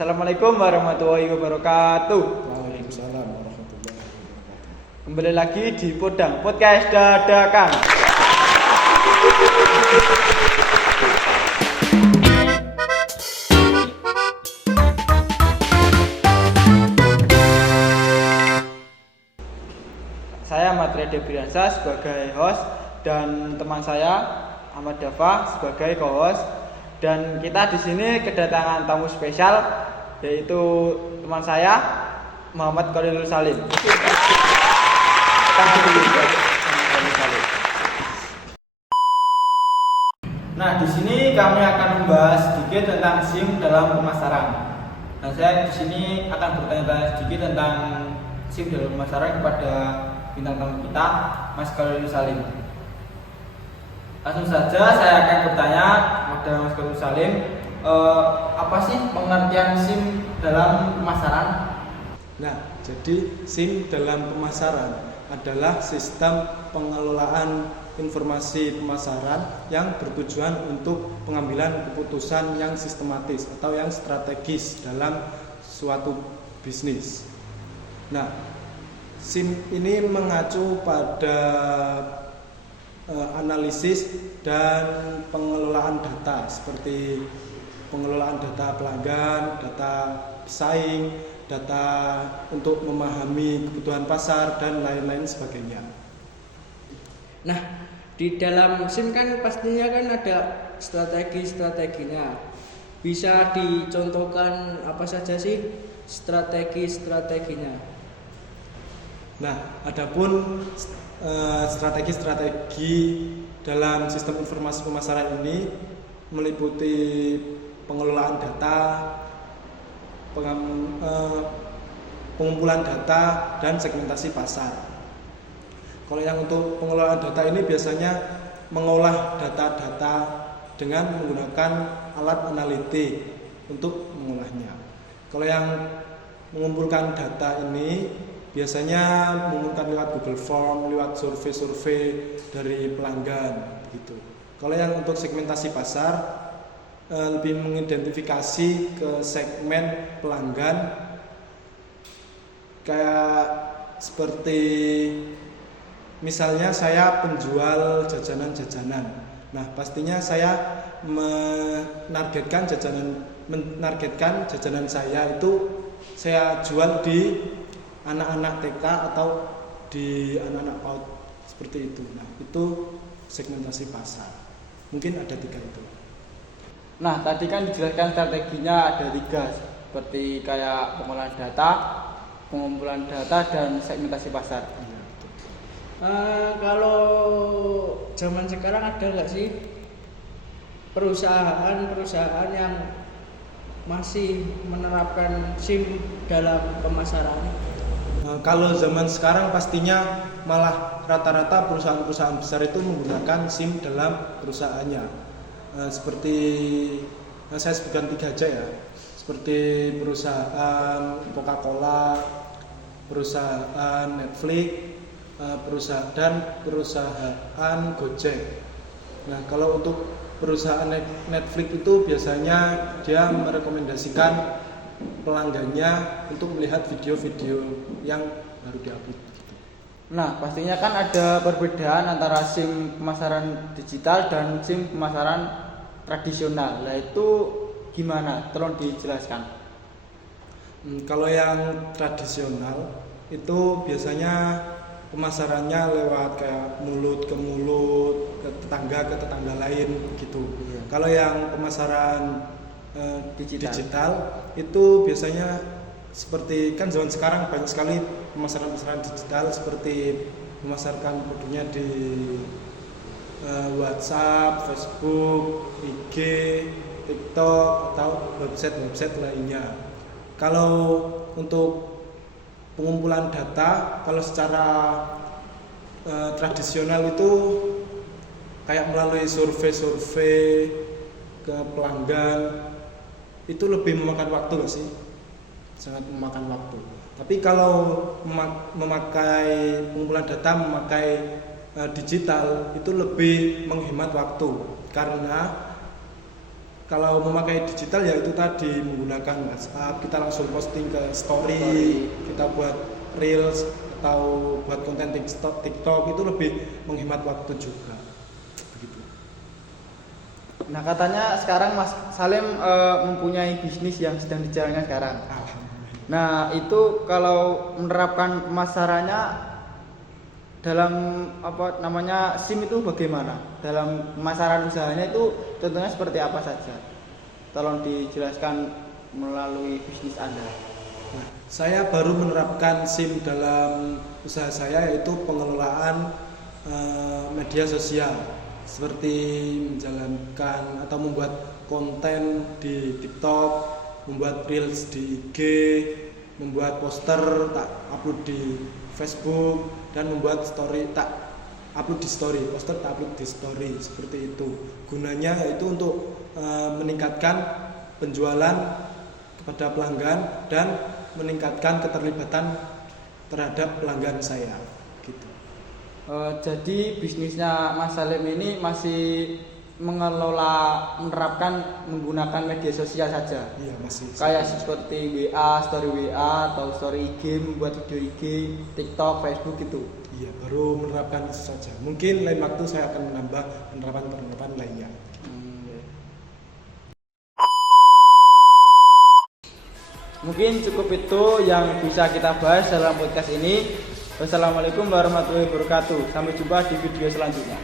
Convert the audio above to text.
Assalamualaikum warahmatullahi wabarakatuh. Waalaikumsalam warahmatullahi wabarakatuh. Kembali lagi di Podang Podcast Dadakan. Saya Matria Debriansa sebagai host dan teman saya Ahmad Dafa sebagai co-host, dan kita di sini kedatangan tamu spesial yaitu teman saya Muhammad Khalilul Salim. Nah, di sini kami akan membahas sedikit tentang SIM dalam pemasaran. Nah, saya di sini akan bertanya-tanya sedikit tentang SIM dalam pemasaran kepada bintang tamu kita, Mas Khalilul Salim. Langsung saja saya akan bertanya kepada Mas Khalilul Salim, apa sih pengertian SIM dalam pemasaran? Nah, jadi SIM dalam pemasaran adalah sistem pengelolaan informasi pemasaran yang bertujuan untuk pengambilan keputusan yang sistematis atau yang strategis dalam suatu bisnis. Nah, SIM ini mengacu pada analisis dan pengelolaan data seperti pengelolaan data pelanggan, data pesaing, data untuk memahami kebutuhan pasar dan lain-lain sebagainya. Nah, di dalam SIM kan pastinya kan ada strategi-strateginya. Bisa dicontohkan apa saja sih strategi-strateginya? Nah, adapun strategi-strategi dalam sistem informasi pemasaran ini meliputi pengelolaan data, pengumpulan data, dan segmentasi pasar. Kalau yang untuk pengelolaan data ini biasanya mengolah data-data dengan menggunakan alat analitik untuk mengolahnya. Kalau yang mengumpulkan data ini biasanya mengumpulkan lewat Google Form, lewat survei-survei dari pelanggan gitu. Kalau yang untuk segmentasi pasar lebih mengidentifikasi ke segmen pelanggan, kayak seperti misalnya saya penjual jajanan-jajanan. Nah, pastinya saya menargetkan jajanan saya itu saya jual di anak-anak TK atau di anak-anak PAUD seperti itu. Nah, itu segmentasi pasar. Mungkin ada 3 itu. Nah, tadi kan dijelaskan strateginya ada 3, seperti kayak pengolahan data, pengumpulan data, dan segmentasi pasar. Kalau zaman sekarang ada nggak sih perusahaan-perusahaan yang masih menerapkan SIM dalam pemasaran? Kalau zaman sekarang pastinya malah rata-rata perusahaan-perusahaan besar itu menggunakan SIM dalam perusahaannya. Seperti saya sebutkan 3 aja ya. Seperti perusahaan Coca-Cola, perusahaan Netflix, perusahaan Gojek. Nah, kalau untuk perusahaan Netflix itu biasanya dia merekomendasikan pelanggannya untuk melihat video-video yang baru diupload gitu. Nah, pastinya kan ada perbedaan antara SIM pemasaran digital dan SIM pemasaran tradisional. Nah, itu gimana? Tolong dijelaskan. Kalau yang tradisional itu biasanya pemasarannya lewat kayak mulut ke mulut, ke tetangga lain gitu. Iya. Kalau yang pemasaran digital itu biasanya seperti kan zaman sekarang banyak sekali pemasaran digital seperti memasarkan produknya di WhatsApp, Facebook, IG, TikTok atau website lainnya. Kalau untuk pengumpulan data, kalau secara tradisional itu kayak melalui survei ke pelanggan, itu lebih memakan waktu gak sih? Sangat memakan waktu. Tapi kalau memakai pengumpulan data, memakai digital itu lebih menghemat waktu, karena kalau memakai digital ya itu tadi menggunakan WhatsApp, kita langsung posting ke story, kita buat reels atau buat konten TikTok itu lebih menghemat waktu juga. Begitu. Nah, katanya sekarang Mas Salim mempunyai bisnis yang sedang dijalankan sekarang. Alhamdulillah. Nah, itu kalau menerapkan pemasarannya dalam apa namanya SIM itu bagaimana? Dalam pemasaran usahanya itu contohnya seperti apa saja? Tolong dijelaskan melalui bisnis Anda. Nah, saya baru menerapkan SIM dalam usaha saya yaitu pengelolaan media sosial seperti menjalankan atau membuat konten di TikTok, membuat reels di IG, membuat poster tak upload di Facebook dan membuat story tak upload di story, poster tak upload di story seperti itu. Gunanya yaitu untuk meningkatkan penjualan kepada pelanggan dan meningkatkan keterlibatan terhadap pelanggan saya gitu. Jadi bisnisnya Mas Salim ini masih menerapkan menggunakan media sosial saja. Iya, masih. Kayak seperti WA, story WA atau story IG, membuat video IG, TikTok, Facebook gitu. Iya, baru menerapkan itu saja. Mungkin lain waktu saya akan menambah penerapan lainnya. Mungkin cukup itu yang bisa kita bahas dalam podcast ini. Wassalamualaikum warahmatullahi wabarakatuh. Sampai jumpa di video selanjutnya.